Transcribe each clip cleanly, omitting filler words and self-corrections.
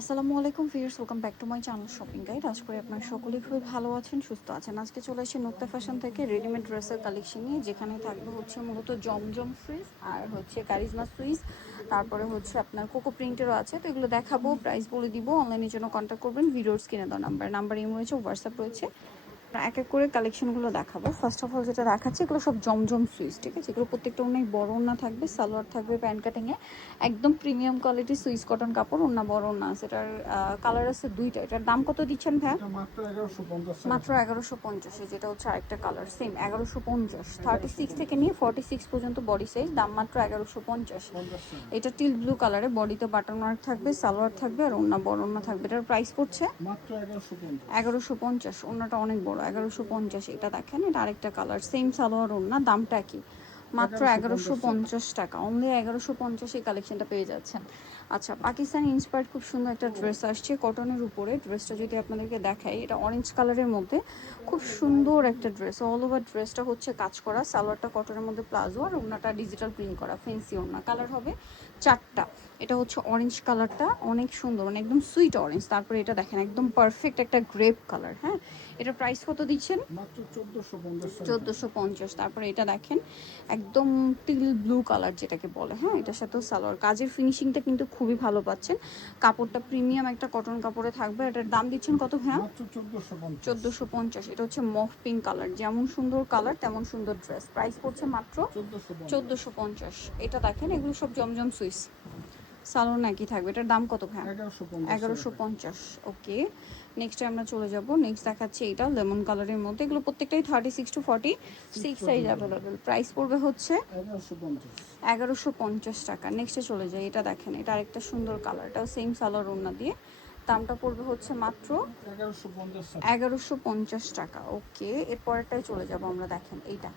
আসসালামু আলাইকুম viewers, welcome back to my channel shopping guide. আশা করি আপনারা সকলেই খুবই ভালো আছেন, সুস্থ আছেন। আজকে চলে এসেছি নুক্তা ফ্যাশন থেকে রেডিমেড ড্রেসের কালেকশন নিয়ে, যেখানে থাকবে হচ্ছে মূলত জমজম ফ্রিজ আর হচ্ছে কারিজমা সুইস, তারপরে হচ্ছে আপনার কোকো প্রিন্টেরও আছে। তো এগুলো দেখাবো, প্রাইস বলে দিব। অনলাইনের জন্য কন্ট্যাক্ট করবেন, ভিডিওর স্ক্রিনে দেওয়া নাম্বার ইমো রয়েছে, হোয়াটসঅ্যাপ রয়েছে। এক এক করে কালেকশনগুলো দেখাবো। ফার্স্ট অফ অল যেটা দেখাচ্ছি, এগুলো সব জমজম সুইচ, ঠিক আছে? এগুলো প্রত্যেকটা অনেক বড় ওড়না থাকবে, সালোয়ার থাকবে প্যান্ট কাটিংয়ে, একদম প্রিমিয়াম কোয়ালিটির সুইচ কটন কাপড়। ওড়না বড় ওড়না আছে, এটার কালার আছে দুইটা। এটার দাম কত দিচ্ছেন ভাই? মাত্র 1150। যেটা হচ্ছে আরেকটা কালার সেম 1150। 36 থেকে নিয়ে 46 পর্যন্ত বডি সাইজ, দাম মাত্র 1150। এটা টিল ব্লু কালারে, বডিতে বাটন ওয়ার্ক থাকবে, সালোয়ার থাকবে আর ওড়না বড় ওড়না থাকবে। এটার প্রাইস পড়ছে মাত্র 1150। ওড়নাটা অনেক বড়, 1150। এটা দেখেন, এটা আরেকটা কালার, সেম সালোয়ার ওড়না, দামটা কি? মাত্র 1150 টাকা। অনলি 1150 এই কালেকশনটা পেয়ে যাচ্ছেন। আচ্ছা, পাকিস্তানি ইন্সপায়ার্ড খুব সুন্দর একটা ড্রেস আসছে কটনের উপরে। ড্রেসটা যদি আপনাদেরকে দেখাই, এটা অরেঞ্জ কালারের মধ্যে খুব সুন্দর একটা ড্রেস। অল ওভার ড্রেসটা হচ্ছে কাজ করা, সালোয়ারটা কটনের মধ্যে প্লাজো আর ওড়নাটা ডিজিটাল প্রিন্ট করা, ফেন্সি ওড়না। কালার হবে চারটা। এটা হচ্ছে অরেঞ্জ কালারটা, অনেক সুন্দর, মানে একদম সুইট অরেঞ্জ। তারপরে এটা দেখেন, একদম পারফেক্ট একটা গ্রেপ কালার। হ্যাঁ, এটার প্রাইস কত দিচ্ছেন? মাত্র 1450 1450। তারপরে এটা দেখেন, একদম টিল ব্লু কালার যেটাকে বলে। হ্যাঁ, এটার সাথেও সালোয়ার, কাজের ফিনিশিংটা কিন্তু খুবই ভালো পাচ্ছেন। কাপড়টা প্রিমিয়াম একটা কটন কাপড়ে থাকবে। এটার দাম দিচ্ছেন কত ভাইয়া? মাত্র 1450 1450। এটা হচ্ছে মফ পিঙ্ক কালার, যেমন সুন্দর কালার তেমন সুন্দর ড্রেস। প্রাইস পড়ছে মাত্র 1450। এটা দেখেন, এগুলো সব জমজম সুইস, সালোয়ার নাকি থাকবে। এটার দাম কত ভাই? 1150। ওকে, নেক্সটে আমরা চলে যাব। নেক্সট দেখাচ্ছি এইটা লেমন কালারের মধ্যে। এগুলো প্রত্যেকটাই 36 to 46 সাইজ অ্যাভেলেবেল। প্রাইস পড়বে হচ্ছে 1150 টাকা। নেক্সটে চলে যাই, এটা দেখেন, এটা আরেকটা সুন্দর কালার, এটাও সেম সালোয়ার ওড়না দিয়ে। দামটা পড়বে হচ্ছে মাত্র 1150 টাকা। ওকে, এরপরটাই চলে যাব আমরা। দেখেন এইটা,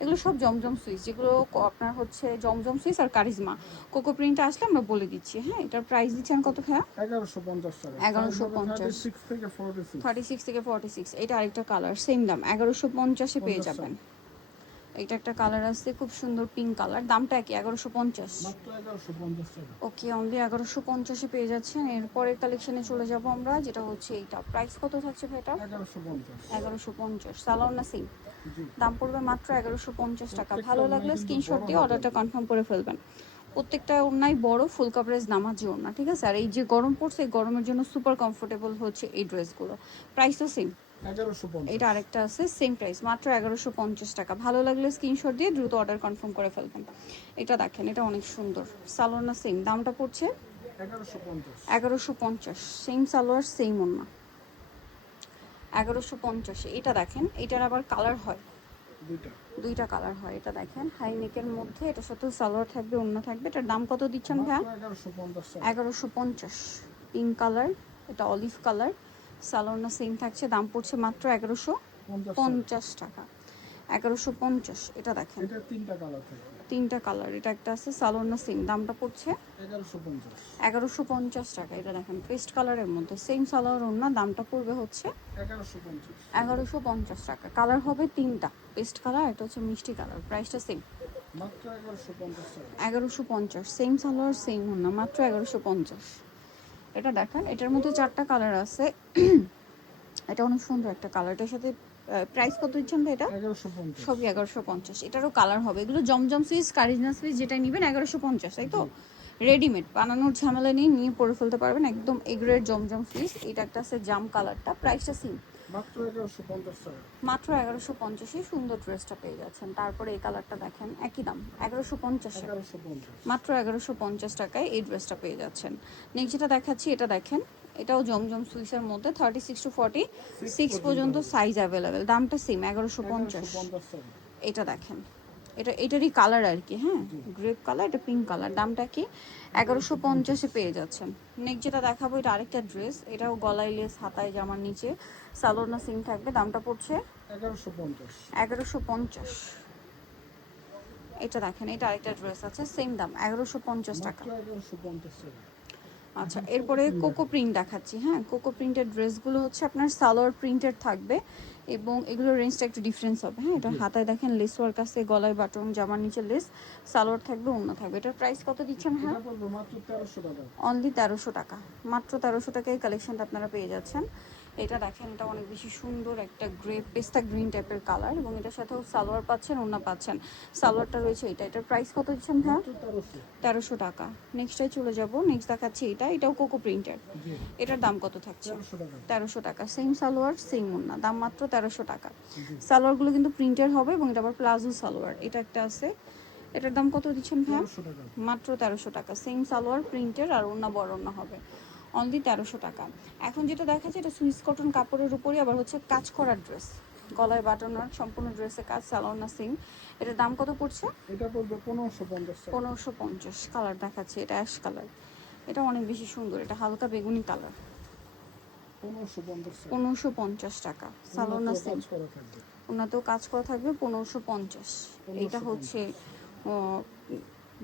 এগুলো সব জমজম সুইচ, যেগুলো আপনার হচ্ছে জমজম সুইচ আর কারিজমা। কোকো প্রিন্টটা আসলে আমরা বলে দিচ্ছি। হ্যাঁ, এটার প্রাইস দিচ্ছেন কত ভাইয়া? 1150 টাকা। 1150। 36 থেকে 46। এটা আরেকটা কালার, সেম দাম 1150-এ পেয়ে যাবেন। এটা একটা কালার আছে খুব সুন্দর, পিঙ্ক কালার, দামটা কি? 1150। মাত্র 1150 টাকা। ওকে, অনলি 1150-এ পেয়ে যাচ্ছেন। এরপরের কালেকশনে চলে যাব আমরা, যেটা হচ্ছে এইটা। প্রাইস কত থাকছে ভাই এটা? 1150 1150। সালোয়ার না সেম? জি। দাম পড়বে মাত্র 1150 টাকা। ভালো লাগলে স্ক্রিনশট দিয়ে অর্ডারটা কনফার্ম করে ফেলবেন। প্রত্যেকটা ওড়নাই বড়, ফুল কাভারেজ নামাজি ওড়না, ঠিক আছে? আর এই যে গরম পড়ছে, এই গরমের জন্য সুপার কমফোর্টেবল হচ্ছে এই ড্রেসগুলো। প্রাইসও সেম। 1150 এটা আরেকটা আছে সেম প্রাইস, মাত্র 1150 টাকা। ভালো লাগলে স্ক্রিনশট দিয়ে দ্রুত অর্ডার কনফার্ম করে ফেলবেন। এটা দেখেন, এটা অনেক সুন্দর, সালোয়ার না সেম? দামটা পড়ছে 1150 1150। সেম সালোয়ার সেম ওড়না, 1150। এটা দেখেন, এটার আবার কালার হয় দুইটা। দুইটা কালার হয়। এটা দেখেন, হাই নেকের মধ্যে, এটার সাথে সালোয়ার থাকবে, ওড়না থাকবে। এটার দাম কত দিচ্ছেন ভাইয়া? মাত্র 1150 টাকা। 1150। পিঙ্ক কালার, এটা অলিভ কালার, সালোয়ার না সেম থাকছে। দাম পড়ছে মাত্র 1150 টাকা। 1150। এটা দেখেন, এটা তিনটা কালার থাকে। তিনটা কালার। এটা একটা আছে সালোয়ার না সেম, দামটা পড়ছে 1150 1150 টাকা। এটা দেখেন, পেস্ট কালারের মধ্যে, সেম সালোয়ার ওড়না, দামটা পড়বে হচ্ছে 1150 1150 টাকা। কালার হবে তিনটা, পেস্ট কালার, এটা হচ্ছে মিষ্টি কালার। প্রাইসটা সেম, মাত্র 1150 টাকা। 1150। সেম সালোয়ার সেম ওড়না, মাত্র 1150। এটা দেখেন, এটার মধ্যে চারটা কালার আছে। এটা অনেক সুন্দর একটা কালার। এটার সাথে প্রাইস কত দিচ্ছেন ভাই এটা? 1150 সবই 1150। এটারও কালার হবে। এগুলো জমজম সুইচ, কারিজনা সুইচ, যেটা নেবেন 1150, তাই তো? রেডিমেড, বানানোর ঝামেলা নেই, নিয়ে পরে ফেলতে পারবেন, একদম এগ্রেড জমজম সুইচ। এটা একটা আছে জাম কালারটা, প্রাইসটা সেম, মাত্র 1150 টাকা। মাত্র 1150-এ সুন্দর ড্রেসটা পেয়ে যাচ্ছেন। তারপরে এই কালারটা দেখেন, একই দাম 1150-এ, 1150 মাত্র 1150 টাকায় এই ড্রেসটা পেয়ে যাচ্ছেন। নেক্সট যেটা দেখাচ্ছি, এটা দেখেন, এটাও জমজম সুইসের মধ্যে 36 to 46 পর্যন্ত সাইজ অ্যাভেলেবেল। দামটা সেম 1150। 1150 টাকা। এটা দেখেন, এটারই কালার আর কি। হ্যাঁ, জি। গ্রেপ কালার, এটা পিঙ্ক কালার। দামটা কি? 1150-এ পেয়ে যাচ্ছেন। নেক্সট যেটা দেখাবো, এটা আরেকটা ড্রেস, এটাও গলায় লেস, হাতায় জামার নিচে সালোয়ার না সিং থাকবে। দামটা পড়ছে 1150 1150। এটা দেখেন, এটা আরেকটা ড্রেস আছে, সেম দাম 1150 টাকা। মাত্র 1150 টাকা। আচ্ছা, এরপরে কোকো প্রিন্ট দেখাচ্ছি। হ্যাঁ, কোকো প্রিন্টের ড্রেসগুলো হচ্ছে আপনার সালোয়ার প্রিন্টের থাকবে এবং এগুলোর রেঞ্জটা একটু ডিফারেন্স হবে। হ্যাঁ, এটার হাতায় দেখেন লেস ওয়ার্ক আছে, গলায় বাটন, জামার নিচে লেস, সালোয়ার থাকবে, ওড়না থাকবে। এটার প্রাইস কত দিচ্ছেন? হ্যাঁ, এটা পড়বে মাত্র 1300 টাকা। অনলি 1300 টাকা। মাত্র 1300 টাকায় এই কালেকশনটা আপনারা পেয়ে যাচ্ছেন। এটা দেখেন, এটা অনেক বেশি সুন্দর একটা পেস্তা গ্রিন টাইপের কালার এবং এটার সাথেও সালোয়ার পাচ্ছেন, ওড়না পাচ্ছেন। সালোয়ারটা রয়েছে এটা। এটার প্রাইস কত দিচ্ছেন? হ্যাঁ, মাত্র 1300। 1300 টাকা। নেক্সটটাই চলে যাব। নেক্সট দেখাচ্ছি এটা। এটাও কোকো প্রিন্টের। জি, এটার দাম কত থাকছে? 1300 টাকা। 1300 টাকা। সেম সালোয়ার, সেম ওড়না, দাম মাত্র 1300 টাকা। জি, সালোয়ারগুলো কিন্তু প্রিন্টের হবে এবং এটা আবার প্লাজো সালোয়ার। এটা একটা আছে, এটার দাম কত দিচ্ছেন ভাই? 1300 টাকা। মাত্র 1300 টাকা। সেম সালোয়ার, প্রিন্টের, আর ওড়না বড় ওড়না হবে। অনলি 1300 টাকা। এখন যেটা দেখাচ্ছে এটা সুইস কটন কাপড়ের উপরই আবার হচ্ছে কাজ করা ড্রেস, গলায় বাটন আর সম্পূর্ণ ড্রেসে কাজ, সালোয়ার না সেম। এটার দাম কত পড়ছে? এটা পড়বে 1550 টাকা। 1550। কালার দেখাচ্ছে, এটা অ্যাশ কালার। এটা অনেক বেশি সুন্দর, এটা হালকা বেগুনি কালার। 1550 টাকা। 1550 টাকা। সালোয়ার না উন্নত সেম, কাজ করা থাকবে। ওনাতেও কাজ করা থাকবে। 1550। এইটা হচ্ছে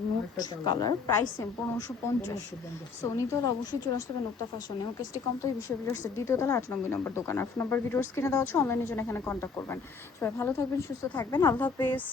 নুট একটা কালার, প্রাইস সেম 1550। 1550 সো নিতে হলে অবশ্যই চলে আসতে হবে নুক্তা ফ্যাশনে। ওকে, স্টে কম তো এই বিষয় ভিডিওসের দ্বিতীয় তলা 8 নম্বর নম্বর দোকান। আর নাম্বার ভিডিওস কিনে দেওয়া হচ্ছে, অনলাইনের জন্য এখানে কন্ট্যাক্ট করবেন। সবাই ভালো থাকবেন, সুস্থ থাকবেন, আল্লাহ হাফেজ।